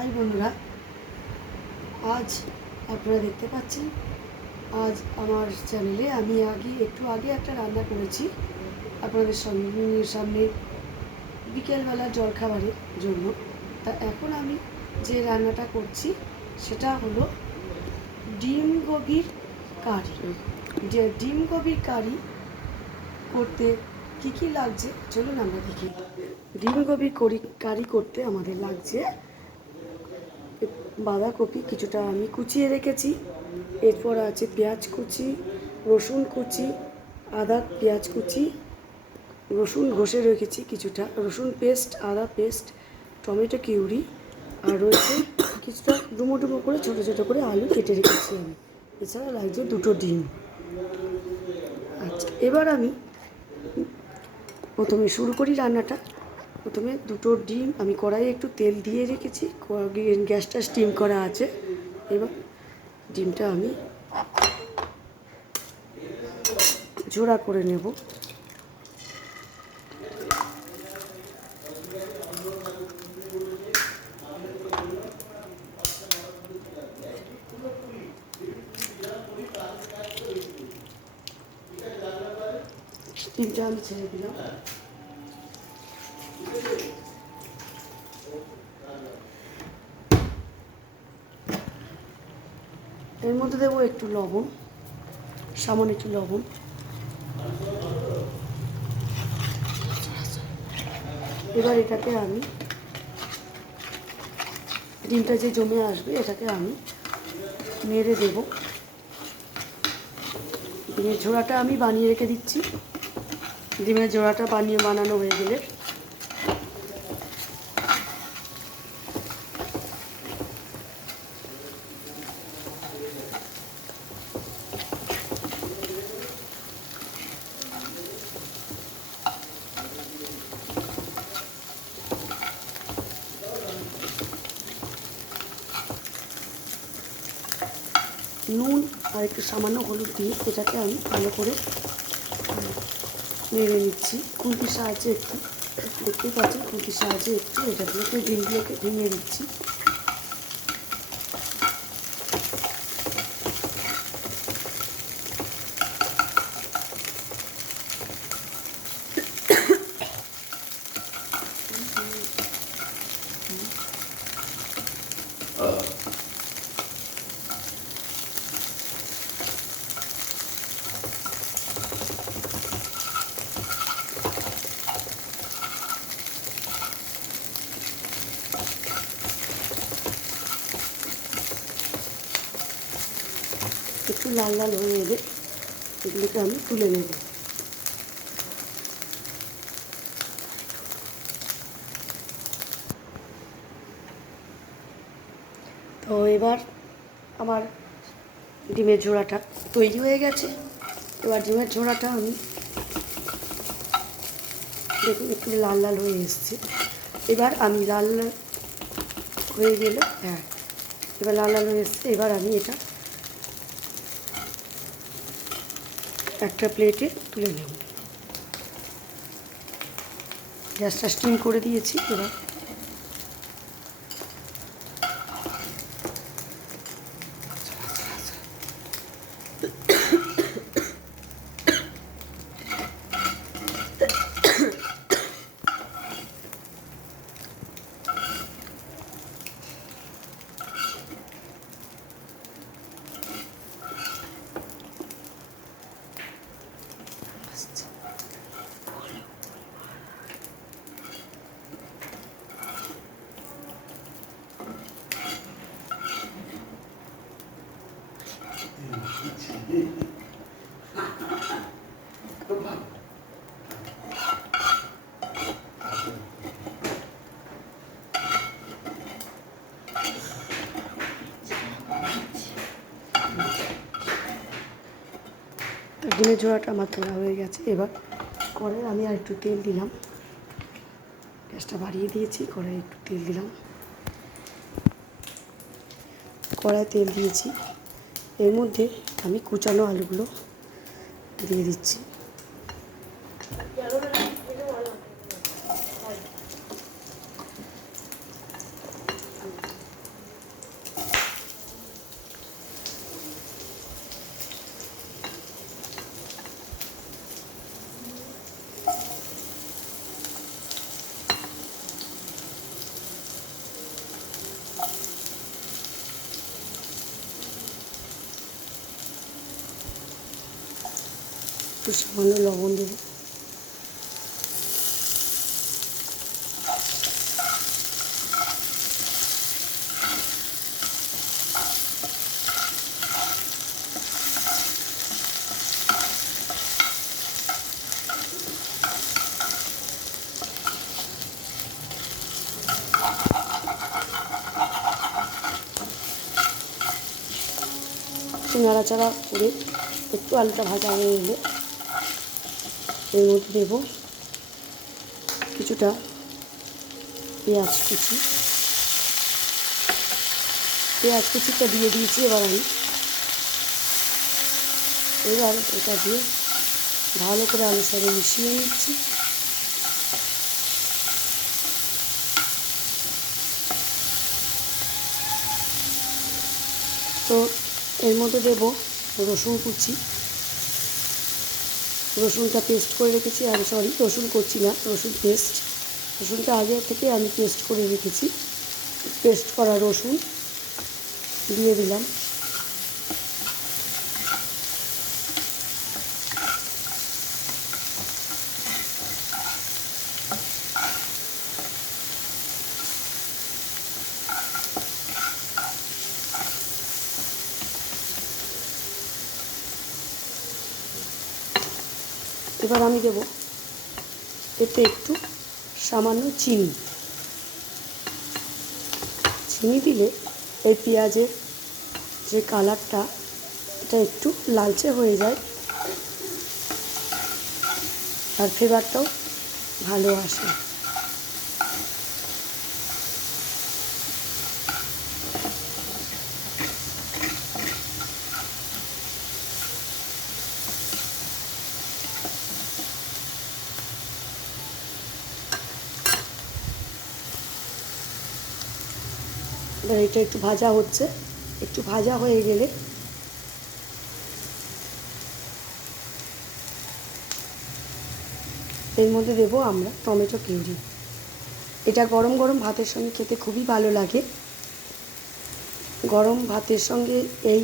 High বন্ধুরা, আজ আপনারা দেখতে পাচ্ছেন আজ আমার চ্যানেলে আমি একটু আগে একটা রান্না করেছি আপনাদের সামনে বিকেলবেলা জলখাবারের জন্য। তা এখন আমি যে রান্নাটা করছি সেটা হলো ডিম গোবির কারি। যে ডিম গোবির কারি করতে কী লাগছে চলুন আমরা দেখি। ডিম গোবির কারি করতে আমাদের লাগছে বাঁধাকপি কিছুটা আমি কুচিয়ে রেখেছি, এরপর আছে পেঁয়াজ কুচি, রসুন কুচি, আদা পেঁয়াজ কুচি, রসুন ঘষে রেখেছি কিছুটা, রসুন পেস্ট, আদা পেস্ট, টমেটো কিউরি, আর রয়েছে কিছুটা ডুমো ডুমো করে ছোটো ছোটো করে আলু কেটে রেখেছি আমি। এছাড়া লাগছে দুটো ডিম। আচ্ছা, এবার আমি প্রথমে শুরু করি রান্নাটা। প্রথমে দুটো ডিম আমি কড়াইয়ে একটু তেল দিয়ে রেখেছি, গ্যাসটা স্টিম করা আছে। এবার ডিমটা আমি ঝোড়া করে নেব। ডিমটা আমি ছেড়ে দিলাম। এর মধ্যে দেবো একটু লবণ, সামান্য একটু লবণ। এবার এটাকে আমি ডিমটা যে জমে আসবে এটাকে আমি নেড়ে দেব। ডিমের ঝোড়াটা আমি বানিয়ে রেখে দিচ্ছি। ডিমের ঝোড়াটা বানানো হয়ে গেলে নুন আর একটু সামান্য হলুদ দিয়ে এটাকে আমি ভালো করে নেড়ে নিচ্ছি খুন্তির সাহায্যে। একটু দেখতেই পাচ্ছেন খুন্তির সাহায্যে একটু এটাগুলোকে ডিমগুলোকে ভেঙে দিচ্ছি। একটু লাল লাল হয়ে এলে এগুলোকে আমি তুলে নেব। তো এবার আমার ডিমের ঝোড়াটা তৈরি হয়ে গেছে। এবার ডিমের ঝোড়াটা আমি দেখুন একটু লাল লাল হয়ে এসছে। এবার আমি লাল লাল হয়ে গেলে এবার লাল লাল হয়ে এসছে। এবার আমি এটা একটা প্লেটে তুলে নেব। গ্যাসটা স্টিম করে দিয়েছি। এবার ডিমের ঝোড়াটা আমার তোলা হয়ে গেছে। এবার কড়াই আমি আর একটু তেল দিলাম, গ্যাসটা বাড়িয়ে দিয়েছি, কড়াই একটু তেল দিলাম। কড়াই তেল দিয়েছি, এর মধ্যে আমি কুচানো আলুগুলো দিয়ে দিচ্ছি। একটু সামান্য লবণ দেব। একটু নাড়াচাড়া করে একটু আলুটা ভাজা হয়ে এলে এর মধ্যে দেব কিছুটা পেঁয়াজ কুচি। পেঁয়াজ কুচিটা দিয়ে দিয়েছি। এবার এটা দিয়ে ভালো করে আলুর সঙ্গে মিশিয়ে নিচ্ছি। তো এর মধ্যে দেব রসুন কুচি। রসুনটা পেস্ট করে রেখেছি, রসুন করছি না, রসুন পেস্ট। রসুনটা আগে থেকে আমি পেস্ট করে রেখেছি। পেস্ট করা রসুন দিয়ে দিলাম। এবার আমি দেব এতে একটু সামান্য চিনি। চিনি দিলে এই পেঁয়াজের যে কালারটা এটা একটু লালচে হয়ে যায় আর ফ্লেভারটাও ভালো আসে। এবার এটা একটু ভাজা হচ্ছে। একটু ভাজা হয়ে গেলে এর মধ্যে দেবো আমরা টমেটো পিউরি। এটা গরম গরম ভাতের সঙ্গে খেতে খুবই ভালো লাগে। গরম ভাতের সঙ্গে এই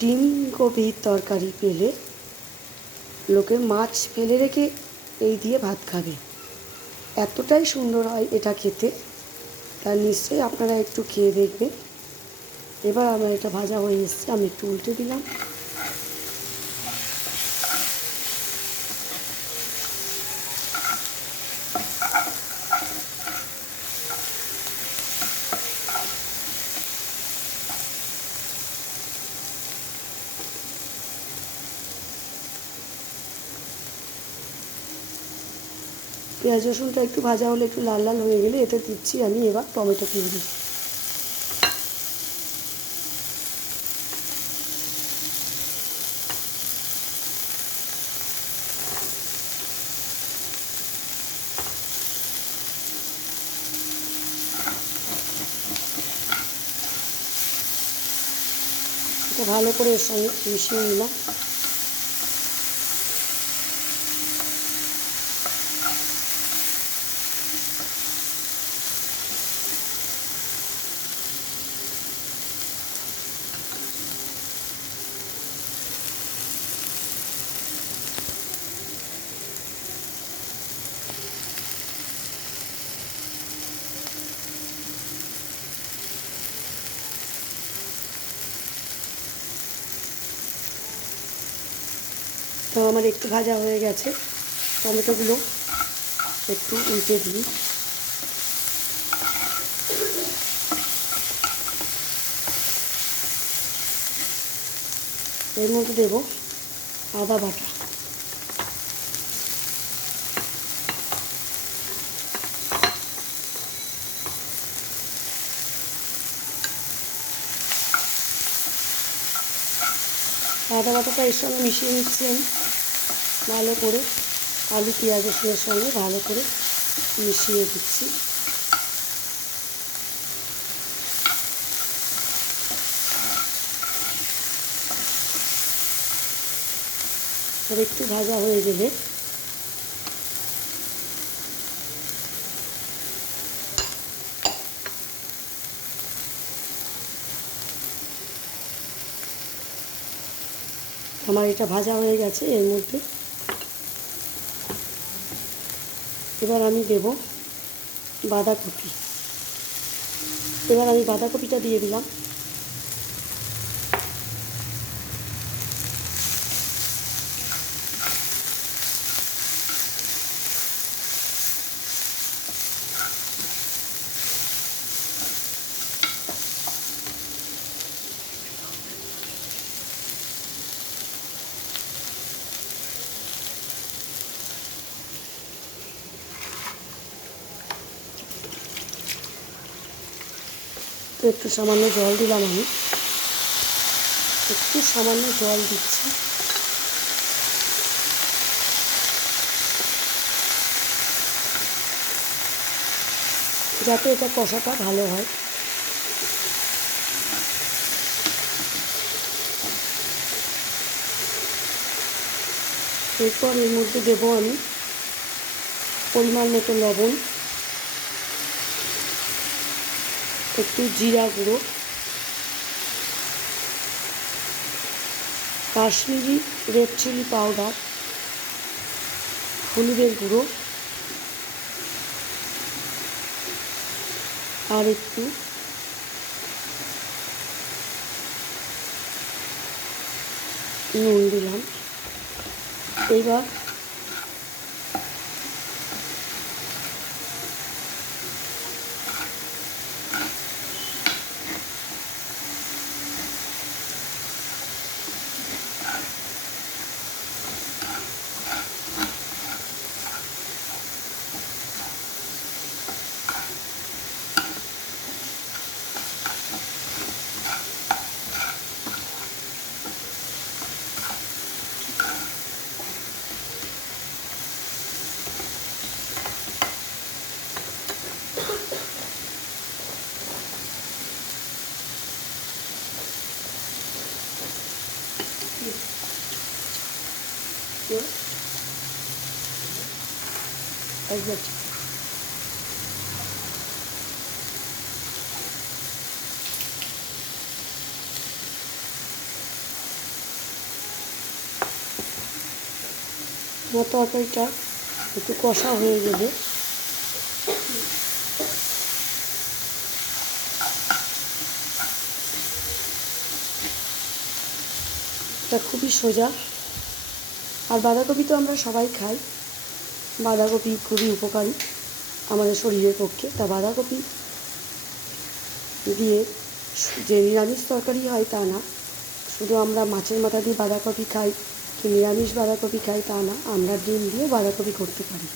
ডিম কপির তরকারি পেলে লোকে মাছ ফেলে রেখে এই দিয়ে ভাত খাবে। এতটাই সুন্দর হয় এটা খেতে, তা নিশ্চয়ই আপনারা একটু খেয়ে দেখবেন। এবার আমার এটা ভাজা হয়ে এসছে, আমি একটু উল্টে দিলাম। পেঁয়াজ রসুনটা একটু ভাজা হলে একটু লাল লাল হয়ে গেলে এতে দিচ্ছি আমি এবার টমেটো পিউরি। এটা ভালো করে এর সঙ্গে মিশিয়ে নিলাম। তো আমার একটু ভাজা হয়ে গেছে। টমেটোগুলো একটু উল্টে দিই। এর মধ্যে দেব আদা বাটা। আদা বাটাটা এর সঙ্গে মিশিয়ে নিচ্ছি আমি ভালো করে। আলু পেঁয়াজ রসুনের সঙ্গে ভালো করে মিশিয়ে দিচ্ছি। আর একটু ভাজা হয়ে গেলে আমার এটা ভাজা হয়ে গেছে। এর মধ্যে এবার আমি দেব বাঁধাকপি। এবার আমি বাঁধাকপিটা দিয়ে দিলাম। তো একটু সামান্য জল দিলাম, আমি একটু সামান্য জল দিচ্ছি। যাতে এটা কষাটা ভালো হয়। এরপর এর মধ্যে দেবো আমি পরিমাণ মতো লবণ, একটু জিরা গুঁড়ো, কাশ্মীরি রেড চিলি পাউডার, হলুদের গুঁড়ো, আর একটু নুন দিলাম। এইবার একবার আমার তরকারিটা একটু কষা হয়ে গেলে এটা খুবই সোজা। আর বাঁধাকপি তো আমরা সবাই খাই, বাঁধাকপি খুবই উপকারী আমাদের শরীরের পক্ষে। তা বাঁধাকপি দিয়ে যে নিরামিষ তরকারি হয় তা না, শুধু আমরা মাছের মাথা দিয়ে বাঁধাকপি খাই কি নিরামিষ বাঁধাকপি খাই তা না, আমরা ডিম দিয়ে বাঁধাকপি করতে পারি।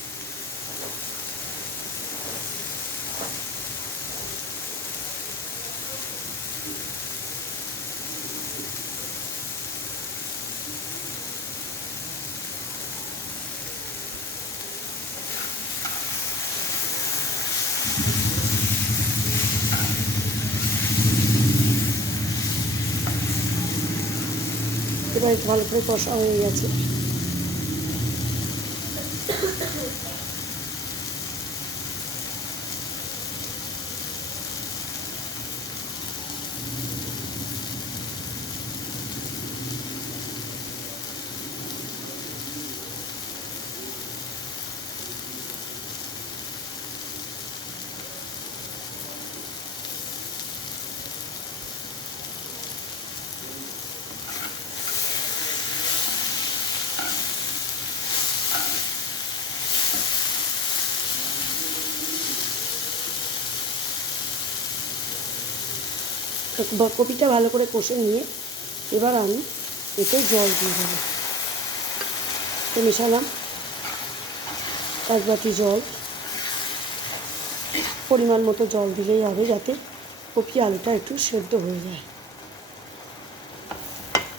এবার ভালো করে কষা হয়ে গেছে। কপিটা ভালো করে কষে নিয়ে এবার আমি এতে জল দিয়ে দেবো। তো মেশালাম 1 বাটি জল। পরিমাণ মতো জল দিলেই হবে, যাতে কপি আলুটা একটু সেদ্ধ হয়ে যায়।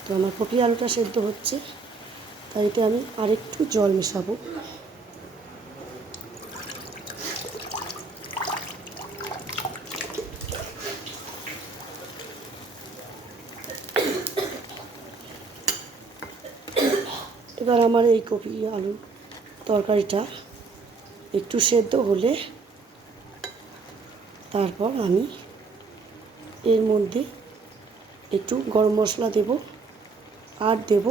তো আমার কপি আলুটা সেদ্ধ হচ্ছে, তাই এতে আমি আরেকটু জল মেশাবো। এবার আমার এই কপি আলু তরকারিটা একটু সেদ্ধ হলে তারপর আমি এর মধ্যে একটু গরম মশলা দেব, আর দেব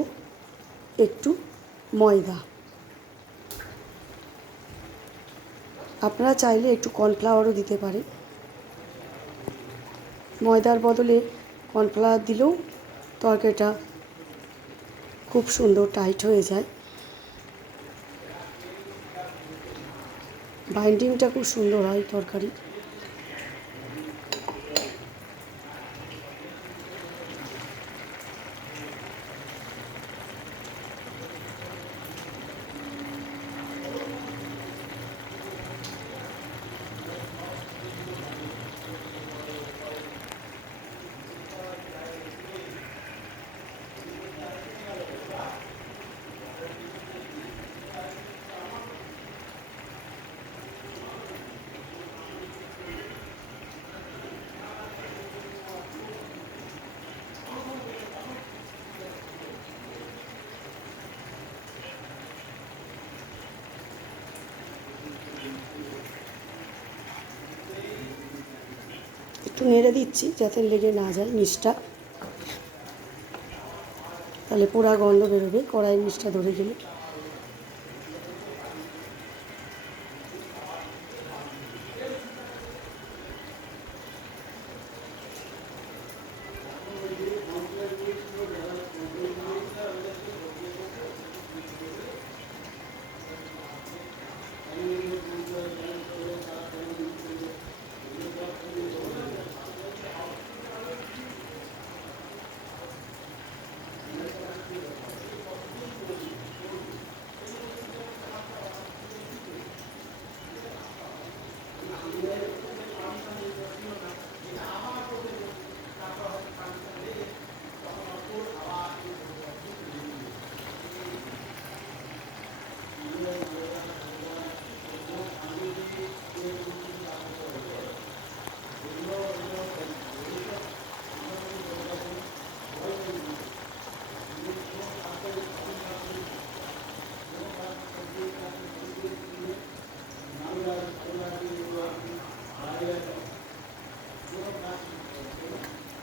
একটু ময়দা। আপনারা চাইলে একটু কর্নফ্লাওয়ারও দিতে পারেন। ময়দার বদলে কর্নফ্লাওয়ার দিলেও তরকারিটা খুব সুন্দর টাইট হয়ে যায়, বাইন্ডিংটা খুব সুন্দর হয় তরকারি। একটু নেড়ে দিচ্ছি যাতে লেগে না যায় নিচটা, তাহলে পোড়া গন্ধ বেরোবে কড়াইয়ের নিচটা ধরে গেলে।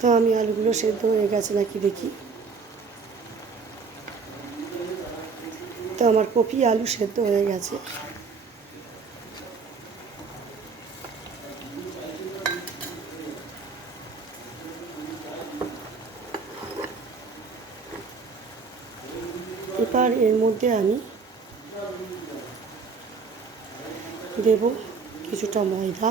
তো আমি আলুগুলো সেদ্ধ হয়ে গেছে নাকি দেখি। তো আমার কপি আলু সেদ্ধ হয়ে গেছে। এবার এর মধ্যে আমি দেব কিছুটা ময়দা,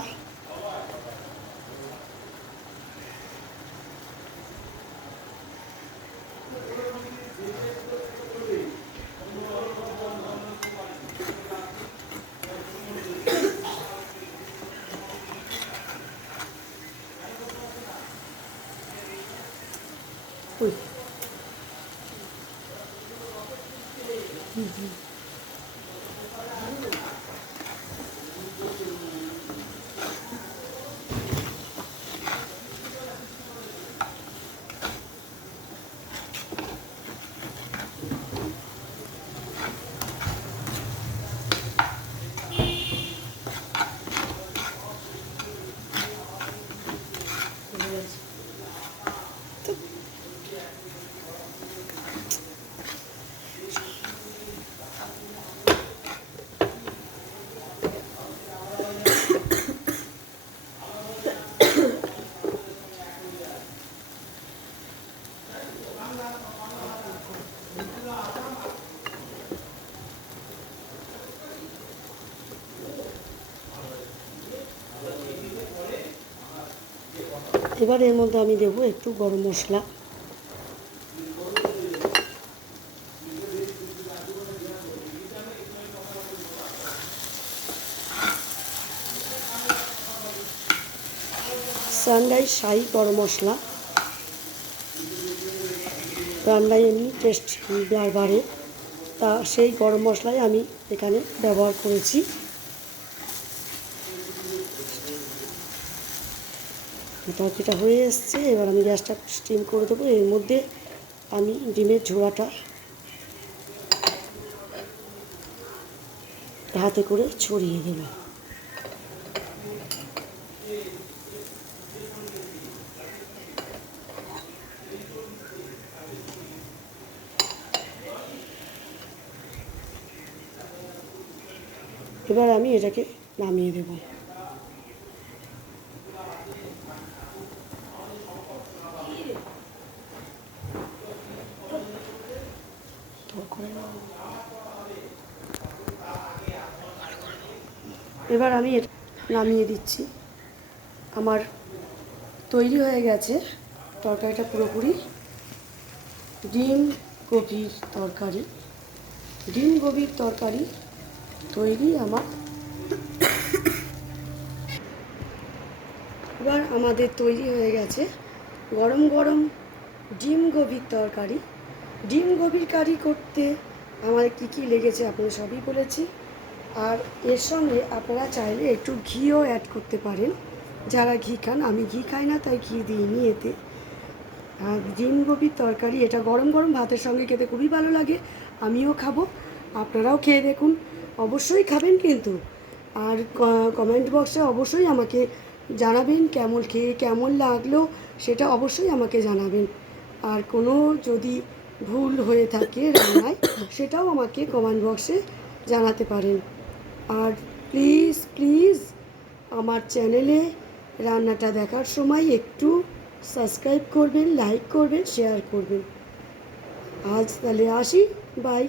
এবার এর মধ্যে আমি দেবো একটু গরম মশলা, সানরাইজ শাহি গরম মশলা। রান্নায় এমনি টেস্ট বাড়ে, তা সেই গরম মশলাই আমি এখানে ব্যবহার করেছি। তরকারিটা হয়ে এসছে, এবার আমি গ্যাসটা স্টিম করে দেবো। এর মধ্যে আমি ডিমের ঝোড়াটা হাতে করে ছড়িয়ে দেব। এবার আমি এটাকে নামিয়ে দেব। এবার আমি এটা নামিয়ে দিচ্ছি। আমার তৈরি হয়ে গেছে তরকারিটা পুরোপুরি। ডিম কপির তরকারি, ডিম কপির তরকারি তৈরি আমার। এবার আমাদের তৈরি হয়ে গেছে গরম গরম ডিম গোবির তরকারি। ডিম গোবির কারি করতে আমার কী কী লেগেছে আপনারা সবই বলেছি। আর এর সঙ্গে আপনারা চাইলে একটু ঘিও অ্যাড করতে পারেন, যারা ঘি খান। আমি ঘি খাই না, তাই ঘি দিইনি এতে। আর ডিম গোবির তরকারি এটা গরম গরম ভাতের সঙ্গে খেতে খুবই ভালো লাগে। আমিও খাবো, আপনারাও খেয়ে দেখুন, অবশ্যই খাবেন কিন্তু। আর কমেন্ট বক্সে অবশ্যই আমাকে জানাবেন কেমন খেয়ে কেমন লাগলো, সেটা অবশ্যই আমাকে জানাবেন। আর কোনো যদি ভুল হয়ে থাকে রান্নায়, সেটাও আমাকে কমেন্ট বক্সে জানাতে পারেন। আর প্লিজ প্লিজ আমার চ্যানেলে রান্নাটা দেখার সময় একটু সাবস্ক্রাইব করবেন, লাইক করবেন, শেয়ার করবেন। আজ তাহলে আসি, বাই।